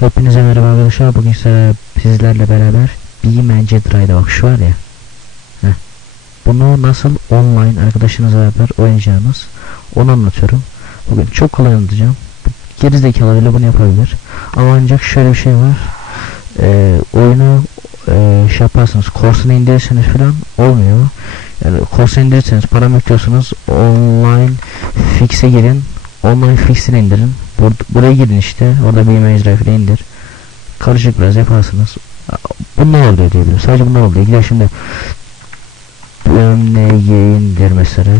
Hepinize merhaba arkadaşlar. Bugün size sizlerle beraber BeamNG Drive'da bak şu var ya. Heh. Bunu nasıl online arkadaşınızla beraber oynayacağınız onu anlatıyorum. Bugün çok kolay anlatacağım. Gerizekalı bile bunu yapabilir. Ama ancak şöyle bir şey var. Ee, oyunu e, şey yaparsanız korsanı indirirseniz falan olmuyor. Yani korsanı indirirseniz para yüklüyorsunuz online fix'e girin. Online fix'ini indirin. Bur buraya girin işte. Orada bir image drive indir. Karışık biraz yaparsınız. Bunlar oluyor diyebilirim. Sadece bunlar oluyor. Gider şimdi BMN'yi indir mesela.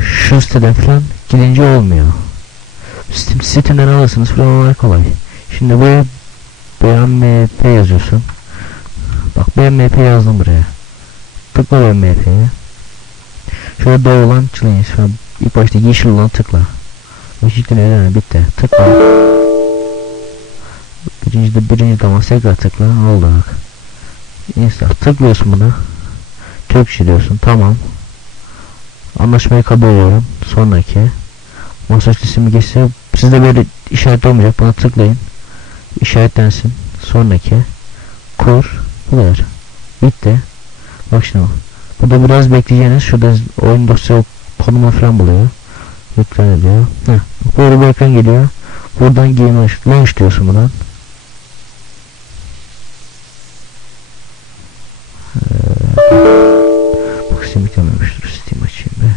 Şu siteden falan gidince olmuyor. Steam siteden alırsınız falan olay kolay. Şimdi buraya BMP yazıyorsun. Bak BMP yazdım buraya. Tıkla BMP'ye. Olan çılın falan. İlk başta yeşil olan tıkla. Yeşil neden bitti. Tıkla. Birinci de birinci zaman tekrar tıkla. Oldu bak. Install. Tıklıyorsun buna. Türkçe diyorsun. Tamam. Anlaşmayı kabul ediyorum. Sonraki. Masaj listemi geçse sizde böyle işaret olmayacak. Buna tıklayın. İşaretlensin. Sonraki. Kur. Bu kadar. Bitti. Bak şimdi. Burada biraz bekleyeceğiniz. Şurada oyun dosya konumu falan buluyor. Yüklen diyor. Heh. Böyle bir ekran geliyor. Buradan game launch, launch diyorsun buradan. Ee, bak Steam yüklememiştir. Steam açayım be.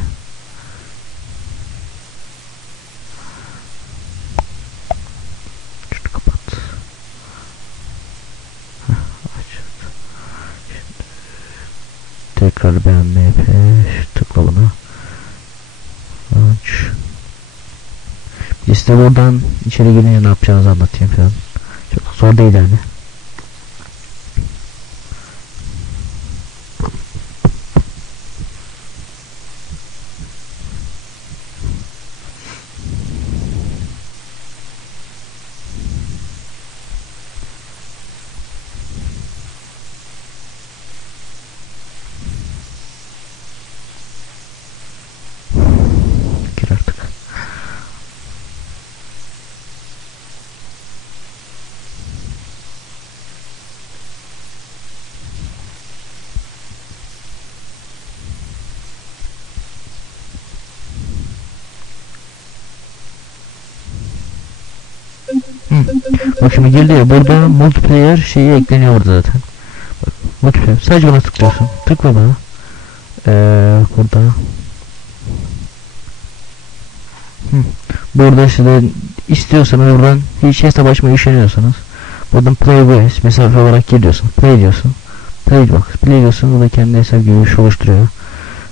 Şunu kapat. Heh. Şimdi tekrar BMP tıkla buna. Launch. İşte buradan içeri girince ne yapacağınızı anlatayım falan. Çok zor değil yani. Gir artık. Hı. Bak şimdi girdi ya burada multiplayer şeyi ekleniyor orada zaten. Bak, multiplayer sadece buna tıklıyorsun. Tıkla bana. Ee, burada. Hı. Burada işte istiyorsanız buradan hiç hesap açmayı üşeniyorsanız buradan play with mesafe olarak giriyorsun. Play diyorsun. Play bak. Play diyorsun. Bu da kendi hesap bir şey oluşturuyor.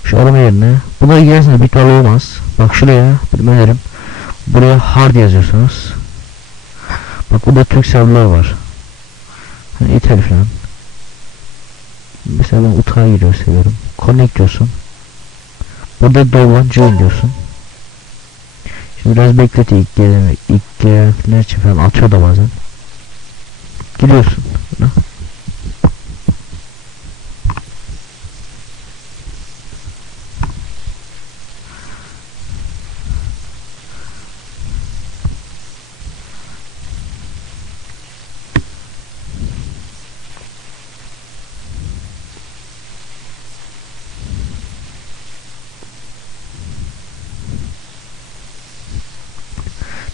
Şu arama yerine. Bunlara girerseniz bitmeli olmaz. Bak şuraya. Benim. Buraya hard yazıyorsunuz. Bak burada Türk serverlar var. Hani İtal falan. Mesela ben Utah'a giriyor seviyorum. Connect diyorsun. Burada Dolan join diyorsun. Şimdi biraz beklet ilk gelene ilk gelenler için falan atıyor da bazen. Giriyorsun. Buna.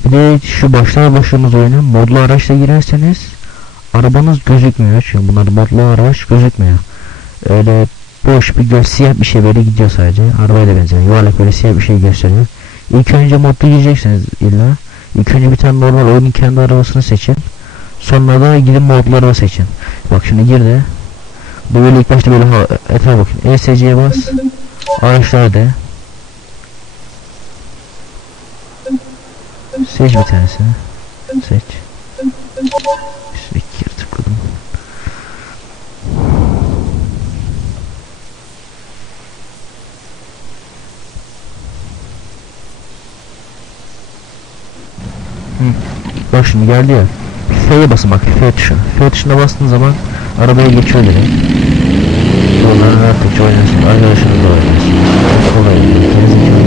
Bir de şu başlar başladığımız oyuna modlu araçla girerseniz arabanız gözükmüyor. Çünkü bunlar modlu araç gözükmüyor. Öyle boş bir göz siyah bir şey böyle gidiyor sadece. Arabaya da benziyor. Yuvarlak böyle siyah bir şey gösteriyor. İlk önce modlu gireceksiniz illa. İlk önce bir tane normal oyunun kendi arabasını seçin. Sonra da gidin modlu araba seçin. Bak şimdi girdi. Böyle ilk başta böyle etrafa bakın. ESC'ye bas. Araçlar de. Seç bir tanesini. Seç. Üstüne kere tıkladım. Hı. Bak şimdi geldi ya. F'ye basın bak F tuşu. F tuşuna bastığın zaman arabaya geçiyor direkt. Yolları rahatlıkça oynarsın. Arkadaşınızla oynarsın. Çok kolay. Kendinizi